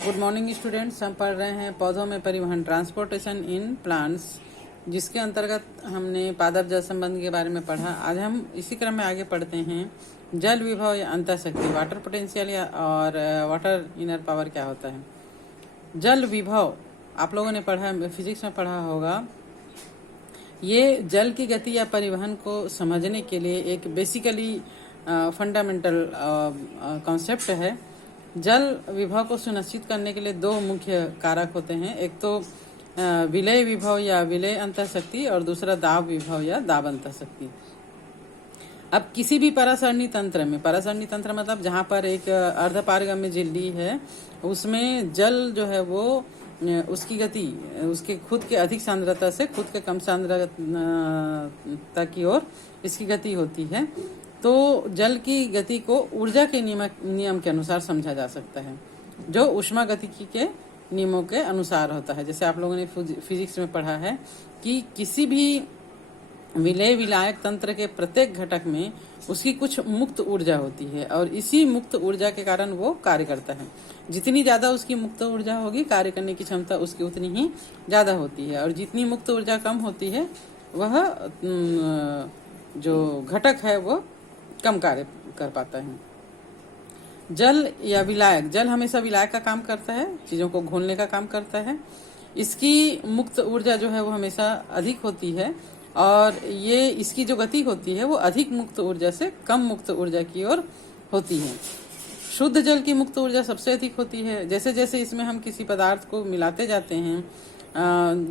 Good morning students. हम पढ़ रहे हैं पौधों में परिवहन, ट्रांसपोर्टेशन इन प्लांट्स, जिसके अंतर्गत हमने पादप जल संबंध के बारे में पढ़ा। आज हम इसी क्रम में आगे पढ़ते हैं जल विभव या अंतःशक्ति, वाटर पोटेंशियल या और वाटर इनर पावर क्या होता है। जल विभव आप लोगों ने पढ़ा, फिजिक्स में पढ़ा होगा। ये जल की गति या परिवहन को समझने के लिए एक बेसिकली फंडामेंटल कॉन्सेप्ट है। जल विभव को सुनिश्चित करने के लिए दो मुख्य कारक होते हैं, एक तो विलय विभव या विलय अंतःशक्ति और दूसरा दाब विभव या दाब अंतःशक्ति। अब किसी भी परासरणी तंत्र में, परासरणी तंत्र मतलब जहाँ पर एक अर्धपारगम्य झिल्ली है, उसमें जल जो है वो उसकी गति उसके खुद के अधिक सांद्रता से खुद के कम सांद्रता की ओर इसकी गति होती है। तो जल की गति को ऊर्जा के नियम के अनुसार समझा जा सकता है, जो ऊष्मागतिकी के नियमों के अनुसार होता है। जैसे आप लोगों ने फिजिक्स में पढ़ा है कि किसी भी विलय विलायक तंत्र के प्रत्येक घटक में उसकी कुछ मुक्त ऊर्जा होती है और इसी मुक्त ऊर्जा के कारण वो कार्य करता है। जितनी ज्यादा उसकी मुक्त ऊर्जा होगी, कार्य करने की क्षमता उसकी उतनी ही ज्यादा होती है, और जितनी मुक्त ऊर्जा कम होती है वह जो घटक है वो कम कार्य कर पाता है। जल या विलायक, जल हमेशा विलायक का काम करता है, चीजों को घोलने का काम करता है। इसकी मुक्त ऊर्जा जो है वो हमेशा अधिक होती है और ये इसकी जो गति होती है वो अधिक मुक्त ऊर्जा से कम मुक्त ऊर्जा की ओर होती है। शुद्ध जल की मुक्त ऊर्जा सबसे अधिक होती है। जैसे जैसे इसमें हम किसी पदार्थ को मिलाते जाते हैं,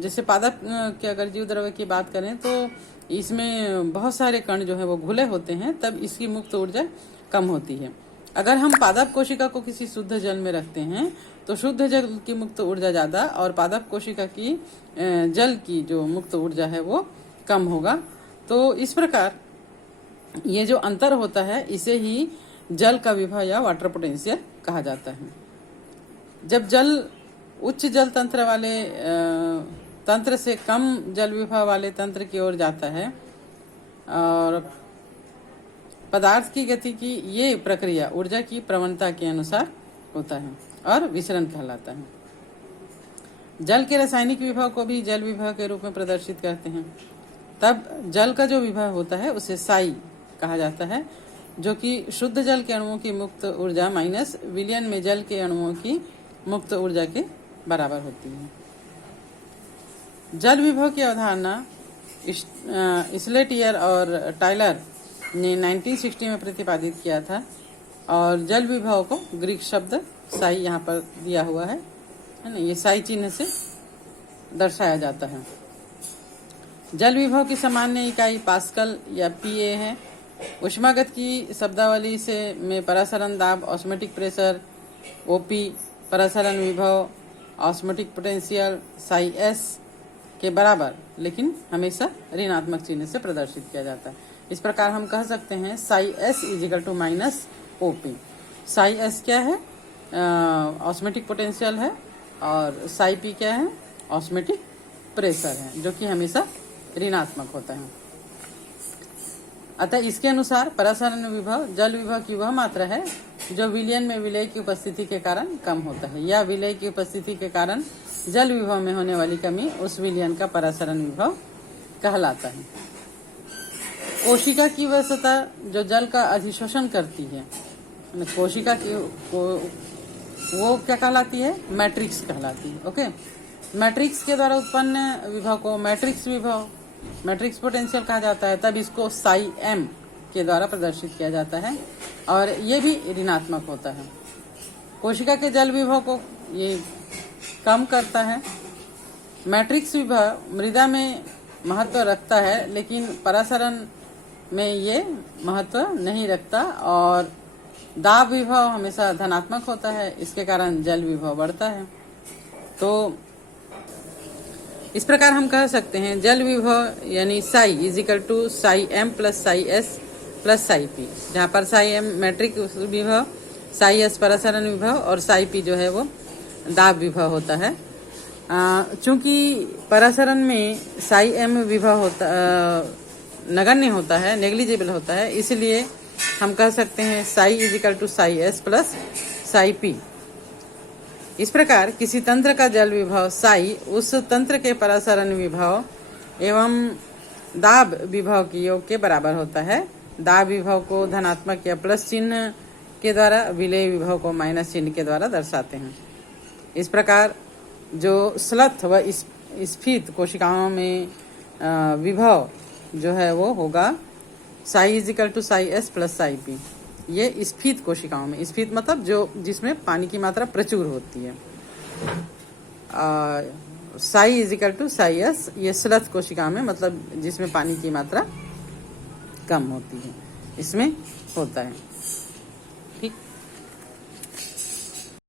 जैसे पादप के अगर जीव द्रव्य की बात करें तो इसमें बहुत सारे कण जो है वो घुले होते हैं, तब इसकी मुक्त ऊर्जा कम होती है। अगर हम पादप कोशिका को किसी शुद्ध जल में रखते हैं तो शुद्ध जल की मुक्त ऊर्जा ज्यादा और पादप कोशिका की जल की जो मुक्त ऊर्जा है वो कम होगा। तो इस प्रकार ये जो अंतर होता है इसे ही जल का विभव या वाटर पोटेंशियल कहा जाता है। जब जल उच्च जल तंत्र वाले तंत्र से कम जल विभव वाले तंत्र की ओर जाता है और पदार्थ की गति की ये प्रक्रिया ऊर्जा की प्रवणता के अनुसार होता है और विसरण कहलाता है। जल के रासायनिक विभव को भी जल विभव के रूप में प्रदर्शित करते हैं। तब जल का जो विभव होता है उसे साई कहा जाता है, जो कि शुद्ध जल के अणुओं की मुक्त ऊर्जा माइनस विलयन में जल के अणुओं की मुक्त ऊर्जा के बराबर होती है। जल विभव की अवधारणा स्लेटियर और टाइलर ने 1960 में प्रतिपादित किया था और जल विभव को ग्रीक शब्द साई यहाँ पर दिया हुआ है ना, ये साई चिन्ह से दर्शाया जाता है। जल विभव की सामान्य इकाई पास्कल या पीए है। ऊष्मागत की शब्दावली से में परासरण दाब, ऑस्मोटिक प्रेशर, ओपी, परासरण विभव, ऑस्मोटिक पोटेंशियल साई एस के बराबर लेकिन हमेशा ऋणात्मक चिन्ह से प्रदर्शित किया जाता है। इस प्रकार हम कह सकते हैं psi S is equal to minus OP. Psi S क्या है? ऑस्मोटिक पोटेंशियल है और साई पी क्या है? ऑस्मोटिक प्रेशर है, जो कि हमेशा ऋणात्मक होता है। अतः इसके अनुसार परासरण विभव जल विभव की वह मात्रा है जो विलयन में विलय की उपस्थिति के कारण कम होता है, या विलय की उपस्थिति के कारण जल विभव में होने वाली कमी उस विलयन का परासरण विभव कहलाता है। कोशिका की वह सतह जो जल का अधिशोषण करती है, कोशिका की वो क्या कहलाती है? मैट्रिक्स कहलाती है। ओके, मैट्रिक्स के द्वारा उत्पन्न विभव को मैट्रिक्स विभव, मैट्रिक्स पोटेंशियल कहा जाता है। तब इसको साई एम के द्वारा प्रदर्शित किया जाता है और ये भी ऋणात्मक होता है। कोशिका के जल विभव को ये कम करता है। मैट्रिक्स विभव मृदा में महत्व रखता है लेकिन परासरण में ये महत्व नहीं रखता, और दाब विभव हमेशा धनात्मक होता है, इसके कारण जल विभव बढ़ता है। तो इस प्रकार हम कह सकते हैं जल विभव यानी psi is equal to psi M plus psi S plus psi P, जहाँ पर साई एम मैट्रिक्स विभव, साई एस परासरण विभव और साई पी जो है वो दाब विभव होता है। चूंकि परासरण में साई एम विभव होता नगण्य होता है, नेग्लिजिबल होता है, इसलिए हम कह सकते हैं psi is equal to psi S plus psi P. इस प्रकार किसी तंत्र का जल विभव साई उस तंत्र के परासरण विभव एवं दाब विभव के योग के बराबर होता है। दाब विभव को धनात्मक या प्लस चिन्ह के द्वारा, विलेय विभव को माइनस चिन्ह के द्वारा दर्शाते हैं। इस प्रकार जो स्लथ व स्फीत कोशिकाओं में विभव जो है वो होगा psi is equal to psi S plus psi P. ये स्फीत कोशिकाओं में, स्फीत मतलब जो जिसमें पानी की मात्रा प्रचुर होती है। Psi is equal to psi S ये स्लथ कोशिका में, मतलब जिसमें पानी की मात्रा कम होती है, इसमें होता है।